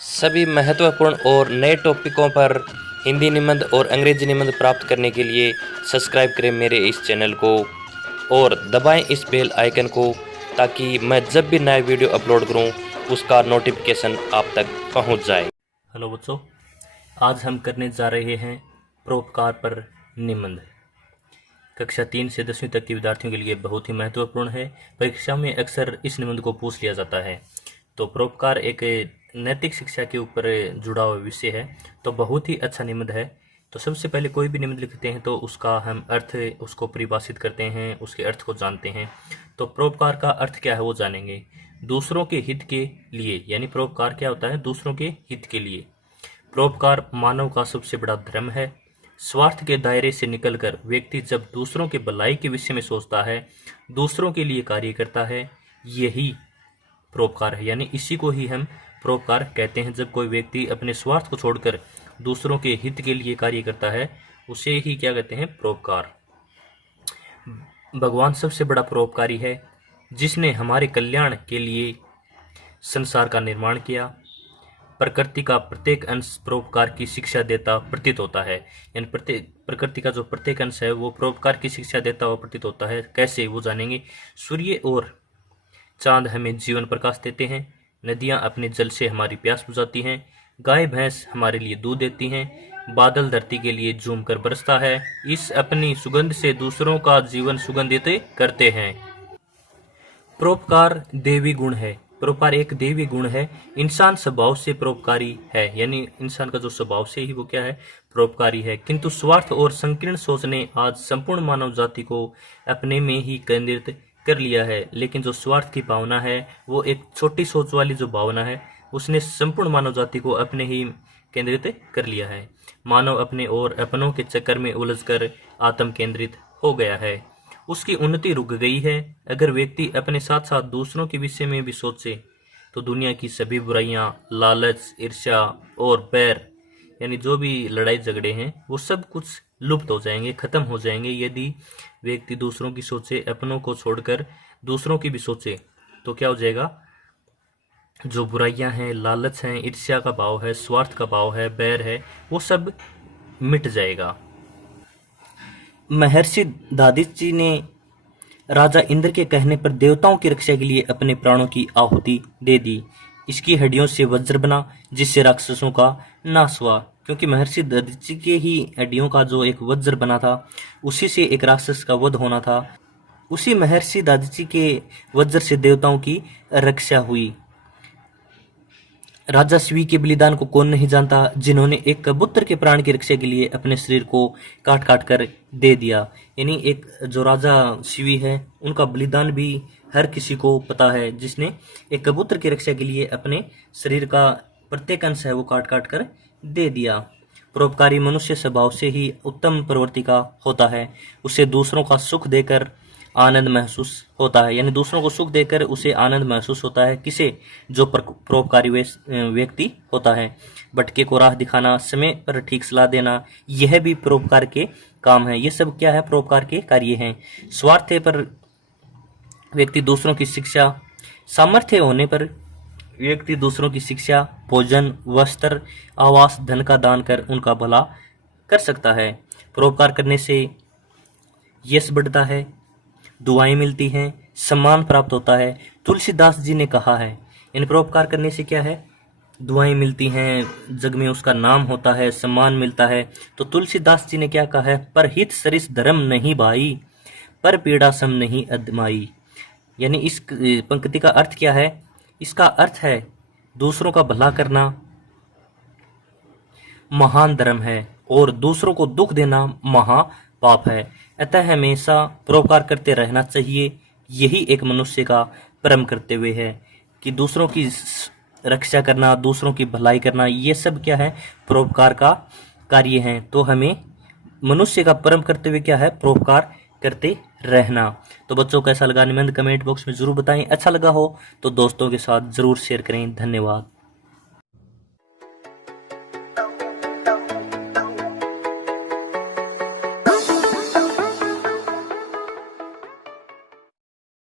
सभी महत्वपूर्ण और नए टॉपिकों पर हिंदी निबंध और अंग्रेजी निबंध प्राप्त करने के लिए सब्सक्राइब करें मेरे इस चैनल को और दबाएं इस बेल आइकन को ताकि मैं जब भी नया वीडियो अपलोड करूं उसका नोटिफिकेशन आप तक पहुंच जाए। हेलो बच्चों, आज हम करने जा रहे हैं परोपकार पर निबंध। कक्षा 3 से 10वीं तक के विद्यार्थियों के लिए बहुत ही महत्वपूर्ण है। परीक्षा में अक्सर इस निबंध को पूछ लिया जाता है। तो परोपकार एक नैतिक शिक्षा के ऊपर जुड़ा हुआ विषय है, तो बहुत ही अच्छा निबंध है। तो सबसे पहले कोई भी निबंध लिखते हैं तो उसका हम अर्थ उसको परिभाषित करते हैं, उसके अर्थ को जानते हैं। तो परोपकार का अर्थ क्या है वो जानेंगे। दूसरों के हित के लिए, यानी परोपकार क्या होता है? दूसरों के हित के लिए। परोपकार मानव का सबसे बड़ा धर्म है। स्वार्थ के दायरे से निकलकर व्यक्ति जब दूसरों के भलाई के विषय में सोचता है, दूसरों के लिए कार्य करता है, यही परोपकार है। यानी इसी को ही हम परोपकार कहते हैं। जब कोई व्यक्ति अपने स्वार्थ को छोड़कर दूसरों के हित के लिए कार्य करता है, उसे ही क्या कहते हैं? परोपकार। भगवान सबसे बड़ा परोपकारी है, जिसने हमारे कल्याण के लिए संसार का निर्माण किया। प्रकृति का प्रत्येक अंश परोपकार की शिक्षा देता प्रतीत होता है। यानी प्रकृति का जो प्रत्येक अंश है वो परोपकार की शिक्षा देता हुआ प्रतीत होता है। कैसे, वो जानेंगे। सूर्य और चांद हमें जीवन प्रकाश देते हैं। नदियां अपने जल से हमारी प्यास बुझाती हैं। गाय भैंस हमारे लिए दूध देती हैं। बादल धरती के लिए झूम कर बरसता है। इस अपनी सुगंध से दूसरों का जीवन सुगंधित करते हैं। परोपकार देवी गुण है। परोपकार एक देवी गुण है। इंसान स्वभाव से परोपकारी है, यानी इंसान का जो स्वभाव से ही वो क्या है? परोपकारी है। किंतु स्वार्थ और संकीर्ण सोच ने आज संपूर्ण मानव जाति को अपने में ही केंद्रित कर लिया है। लेकिन जो स्वार्थ की भावना है, वो एक छोटी सोच वाली जो भावना है, उसने संपूर्ण मानव जाति को अपने ही केंद्रित कर लिया है। मानव अपने और अपनों के चक्कर में उलझकर आत्म केंद्रित हो गया है। उसकी उन्नति रुक गई है। अगर व्यक्ति अपने साथ साथ दूसरों के विषय में भी सोचे तो दुनिया की सभी बुराइयां, लालच, ईर्ष्या और बैर, यानी जो भी लड़ाई झगड़े हैं, वो सब कुछ लुप्त हो जाएंगे, खत्म हो जाएंगे। यदि व्यक्ति दूसरों की सोचे, अपनों को छोड़कर दूसरों की भी सोचे, तो क्या हो जाएगा? जो बुराइयां हैं, लालच हैं, ईर्ष्या का भाव है, स्वार्थ का भाव है, बैर है, वो सब मिट जाएगा। महर्षि दादिची ने राजा इंद्र के कहने पर देवताओं की रक्षा के लिए अपने प्राणों की आहुति दे दी। इसकी हड्डियों से वज्र बना, जिससे राक्षसों का नाश हुआ। क्योंकि महर्षि दधीचि के ही हड्डियों का जो एक वज्र बना था, उसी से एक राक्षस का वध होना था। उसी महर्षि दादिची के वज्र से देवताओं की रक्षा हुई। राजा शिवी के बलिदान को कौन नहीं जानता, जिन्होंने एक कबूतर के प्राण की रक्षा के लिए अपने शरीर को काट काट कर दे दिया। यानी एक जो राजा शिवी है, उनका बलिदान भी हर किसी को पता है, जिसने एक कबूतर की रक्षा के लिए अपने शरीर का प्रत्येक अंश है वो काट काट कर दे दिया। परोपकारी मनुष्य स्वभाव से ही उत्तम प्रवृत्ति का होता है। उसे दूसरों का सुख देकर आनंद महसूस होता है। यानी दूसरों को सुख देकर उसे आनंद महसूस होता है। किसे? जो परोपकारी व्यक्ति होता है। भटके को राह दिखाना, समय पर ठीक सलाह देना, यह भी परोपकार के काम है। ये सब क्या है? परोपकार के कार्य हैं। स्वार्थ पर व्यक्ति दूसरों की शिक्षा, सामर्थ्य होने पर व्यक्ति दूसरों की शिक्षा, भोजन, वस्त्र, आवास, धन का दान कर उनका भला कर सकता है। परोपकार करने से यश बढ़ता है, दुआएं मिलती हैं, सम्मान प्राप्त होता है। तुलसीदास जी ने कहा है, इन परोपकार करने से क्या है? दुआएं मिलती हैं, जग में उसका नाम होता है, सम्मान मिलता है। तो तुलसीदास जी ने क्या कहा है? पर हित सरिस धर्म नहीं भाई, पर पीड़ा सम नहीं अदमाई। यानी इस पंक्ति का अर्थ क्या है? इसका अर्थ है दूसरों का भला करना महान धर्म है और दूसरों को दुख देना महा पाप है। अतः हमेशा परोपकार करते रहना चाहिए। यही एक मनुष्य का परम कर्तव्य है कि दूसरों की रक्षा करना, दूसरों की भलाई करना, ये सब क्या है? परोपकार का कार्य है। तो हमें मनुष्य का परम कर्तव्य क्या है? परोपकार करते रहना। तो बच्चों, कैसा लगा निबंध? कमेंट बॉक्स में जरूर बताएं। अच्छा लगा हो तो दोस्तों के साथ जरूर शेयर करें। धन्यवाद।